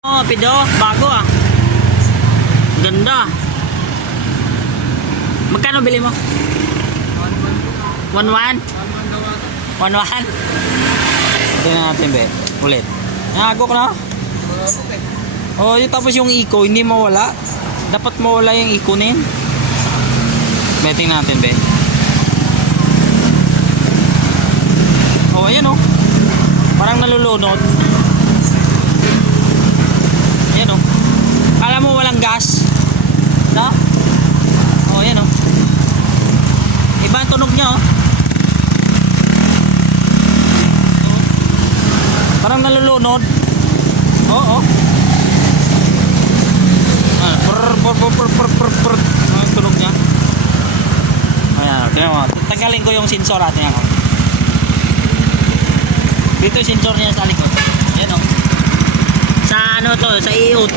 Oh, pido, bago ah. Ganda. Magkano bili mo? 1-1? 1-1? Tingnan natin, be. Ulit. Nakago ko na. Oh, yung tapos yung eco, hindi mawala. Dapat mawala yung eco na yun. Be, tingnan natin, be. Oh, ayan oh. Parang nalulunod. Ayan oh. Alam mo walang gas? No? Oh, ayan oh. Iba ang tunog niya oh. Oh. Parang nalulunod. Oo. Oh, Ah, brr, brr, brr, brr, brr, brr, brr. Ano ang tunog niya? Ayan, tingnan mo. Tagalin ko yung sensor natin ako. Dito yung sensor niya sa likod. Ayan oh. Sa ano to, sa IoT.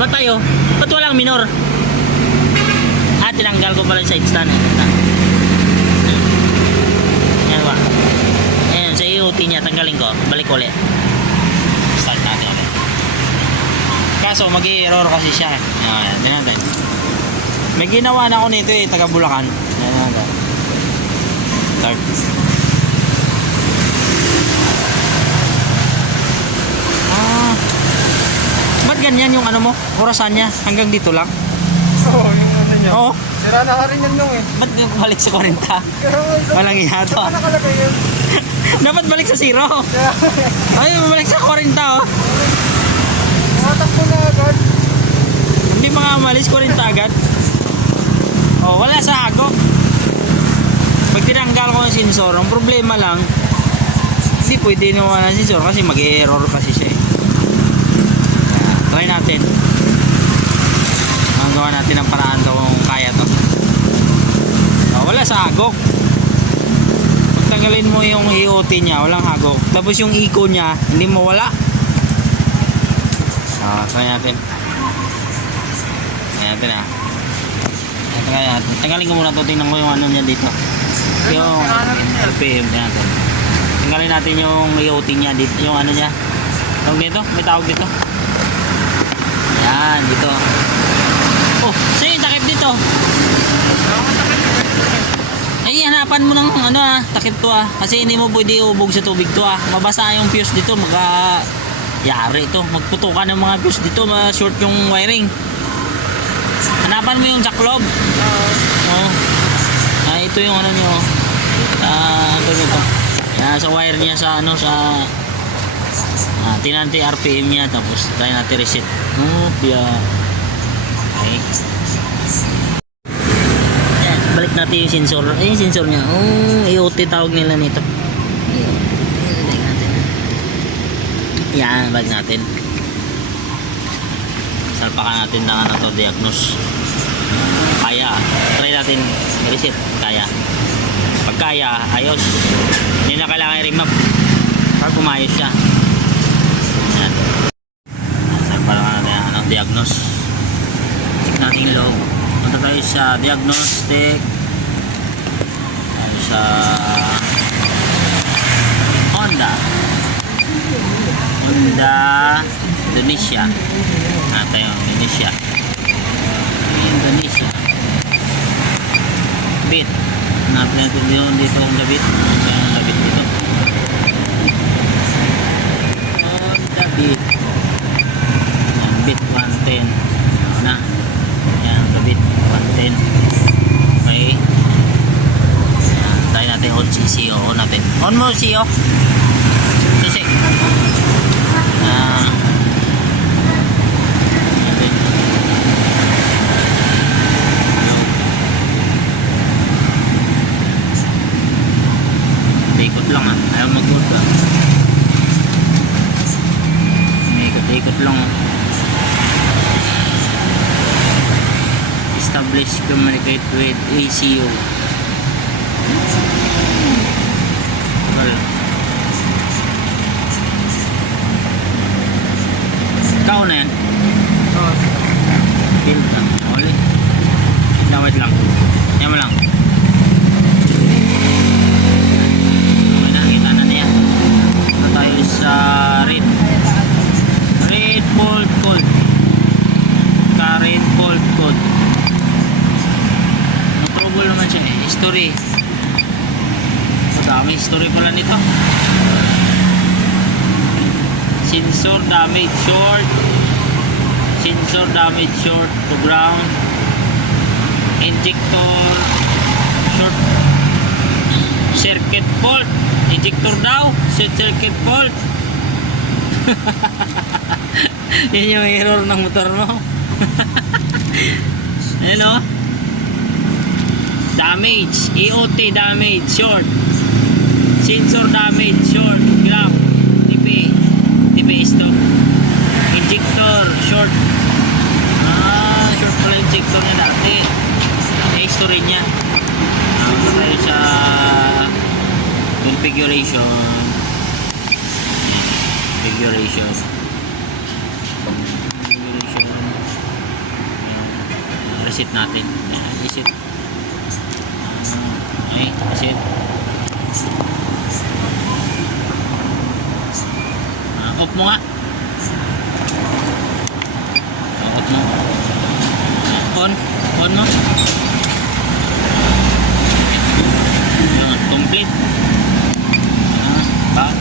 Ay, namatay oh. Ba't walang minor? Ah, tinanggal ko pala yung side stand. Ayan ba? Ayan, sa IoT niya, tanggalin ko. Balik ko ulit. Start natin ulit. Kaso, mag-error kasi siya. Ayan, ganyan, ganyan. May ginawa na ako nito eh, taga Bulacan. Ayan, ganyan. Start. Ah. Ba't ganyan yung ano mo? Orasan niya? Hanggang dito lang? Oo, yung ano niya. Oo. Sira na ka rin yun nung eh. Ba't yung balik sa 40? Pero isa, Walang iya to. saan nakalagay yun? Dapat balik sa zero. Ay, balik sa 40 oh. nakatakbo na agad. Hindi mga malis 40 agad. Oh, wala sa agok. Pag tinanggal ko yung sensor, ang problema lang, hindi pwede naman ang sensor kasi mag-error kasi siya eh. Try natin. Ang gawa natin ng paraan daw kung kaya to. Oh, wala sa agok. Tanggalin mo yung IoT niya, walang agok. Tapos yung eco niya, hindi mo wala. Ah, try natin. Try natin ah. Try natin. Tanggalin ko muna to, tingnan ko yung ano niya dito. Yung. RPM natin. Tanggalin natin yung IoT niya dito, yung ano niya. Tawag dito? May tawag dito. Yan, dito. Oh, sa'yo yung takip dito. Ay, hanapan mo ng ano ah, takip to ah. Kasi hindi mo pwede ubog sa tubig to ah. Mabasa yung fuse dito, maka yari ito. Magputukan ng mga fuse dito, ma-short yung wiring. Hanapan mo yung jacklob. Oh. Ah, ito yung ano niyo. Ah, ito ito. Yan, sa wire niya sa ano sa ah, RPM niya tapos try natin reset. Oh, biya. Okay. Yan, balik natin yung sensor. Eh, yung sensor niya. Oh, IoT tawag nila nito. Yan, balik natin. Salpakan natin na ano to, diagnose. Kaya, try natin reset. Kaya. Pag kaya, ayos. Hindi na kailangan i-remap. Pag umayos siya. Yan. Salpakan natin ang ano, diagnose. Check natin yung loob. Punta tayo sa diagnostic. Tayo sa Honda. Honda Indonesia. Ah, tayo Indonesia. Indonesia. Bit. Hanapin natin yun dito ang labit. Ang labit dito? Honda Bit. Yan, bit 110. Ano na? Yan, kabit 110. Okay. Yan, tayo natin on CC. On natin. Mo CO. CC. Ah. Ikot lang ah. Ayaw mag-good ah. Ikot-ikot lang ah. establish communicate with ACO wala ikaw na yan Oo. build na ulit na wait lang yan mo lang okay na kita na na tayo sa red fault code. Current fault code. Ang trouble naman siya eh. History. Madami history pala nito. Sensor damage short. Sensor damage short to ground. Injector short circuit fault. Injector daw, circuit fault. Yun yung error ng motor mo. Ayan o. Damage. EOT damage. Short. Sensor damage. Short. TPS to. Injector. Short. Ah, short pala injector niya dati. Eh, history niya. Ako tayo sa configuration. Configuration. Configuration. Reset natin. Reset. Okay, reset. Off mo nga. Off mo. On mo. Yun, complete. Ah, back.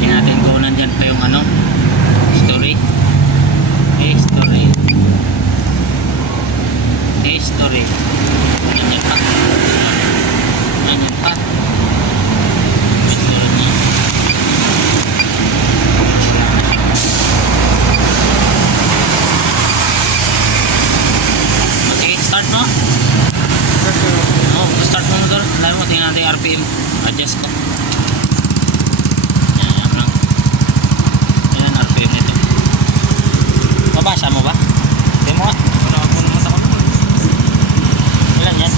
Tingnan natin kung nandyan pa yung ano, story. History. History. Nandyan pa. Nandyan pa. History niya. O, Sige, start mo. Oo, start mo motor. Lalo mo, tingnan natin yung RPM. Adjust ko. Yan, yan lang. Yan, RPM nito. Mabasa mo ba? Tingnan mo nga. Wala akong mata ko naman. Ilan yan?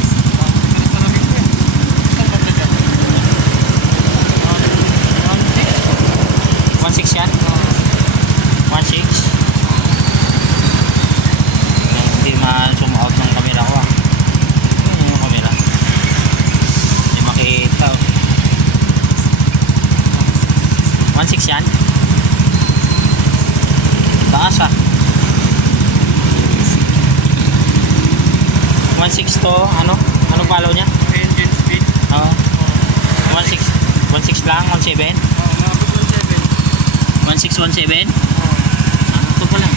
Bilis na lang ito eh. Saan ba dyan? One six. 1.6 yan? 1.6? Hindi ma-zoom out ng camera ko ah. Ano yung camera? Hindi makita oh. 1.6 yan? Taas ah. 1.6 to, ano? Anong follow niya? Engine speed. Oo. 1.6 1.6 lang, 1.7? Oh, nabot ng 7. 1617? Oh. Ah, ito pa lang.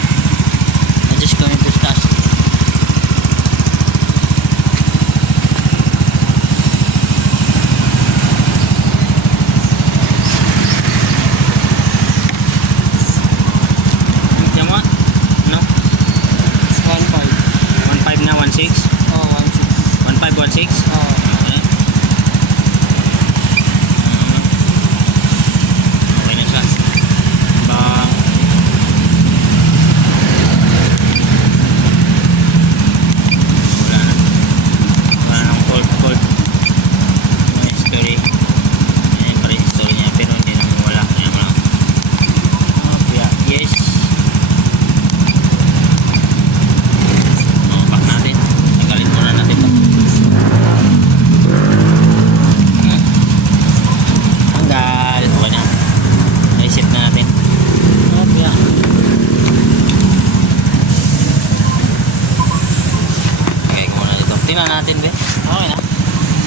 Adjust ko yung pistas. Tignan mo. Ano? 1.5. 1.5 na 1.6? Oh, 1.6. 1.5, 1.6? Oh. Okay. Okay na siya. Ba wala na. Wala nang cold cold. May history. Ayan pa rin history niya pero hindi naman wala. Ayan lang. Oh, yeah. Yes. Oh, back natin. Tanggalin muna natin to. Hmm. Tanggal. Okay na. Reset na natin. Oh, yeah. Okay, ko muna dito. Tingnan natin, be. Okay na.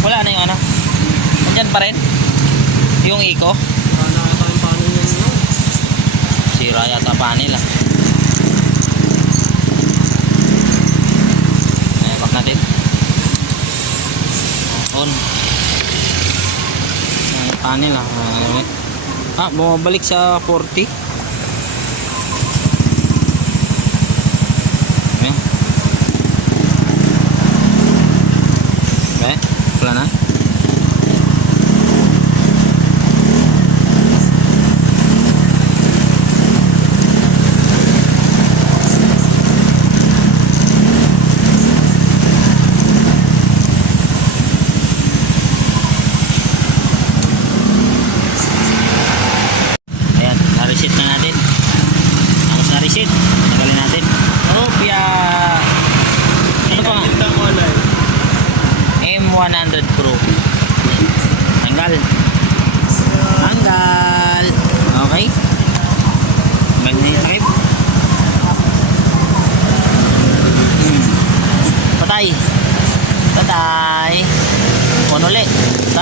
Wala na yung ano. Yan pa rin. Yung eco. Wala na yung yun. no? Sira yata panel ah. Ayan, natin. On. Ayan, panel ah. Ah, bumabalik sa 40. Ayan. Okay, wala na. Ayan, na-reset na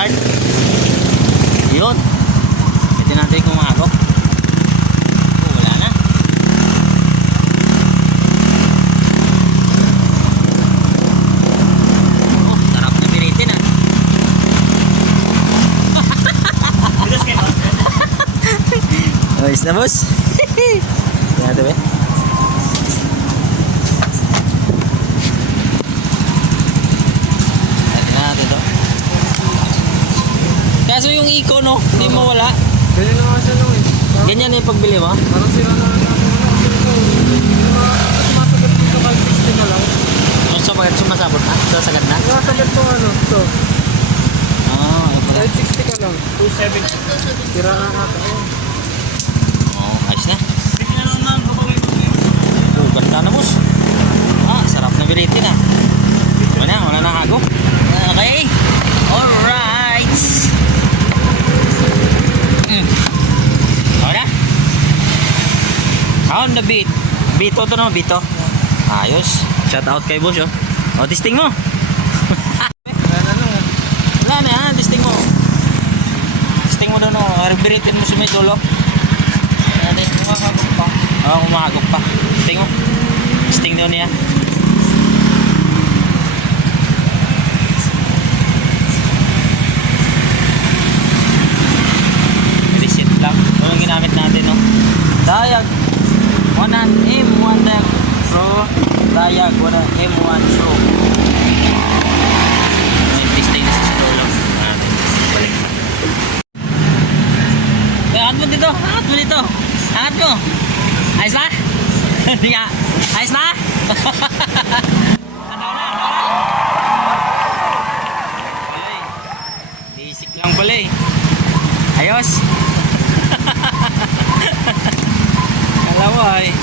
start. Yun. Pwede natin kumahagok. Oh, wala na. Oh, sarap na piritin ah. Ayos na boss. Tingnan natin ba? Tingnan natin to. Kaso yung eco no, hindi mo wala. Ganyan na nga siya nung eh. Parang- Ganyan yung pagbili mo. Parang sira na lang natin. Ano, kasi ito, yung mga sumasagot dito kahit 60 ka lang. Yung sa pagkat sumasabot na, sasagad na. Sumasagot to ano, to. Ah, ano pala. Kahit 60 ka lang. 270. Sira na nga ito. Oo, ayos na. Hindi na lang nang kapawin ko Oh, ganda na boss. Ah, sarap na biritin ah. Wala, wala na hagok. Okay. Alright. Mm. Okay na. On the beat. Bito to no, bito. Ayos. Shout out kay boss oh. O, testing mo. Wala na yan, testing mo. Testing mo doon, oh. Biritin mo sa may dulo. Ano, makakabot pa. Oo, oh, umahagok pa. Testing mo. Testing daw niya. Reset lang. Ano yung ginamit natin, no? Dayag 1 M1 Deck Pro. Dayag 1 M1 Pro. May testing na sa dulo. Natin. Balik. Eh, angat mo dito. Angat mo dito. Angat mo. Ayos na? Hindi nga. Ayos na? Ano? Ano Basic lang pala eh. Ayos. Kala mo ay.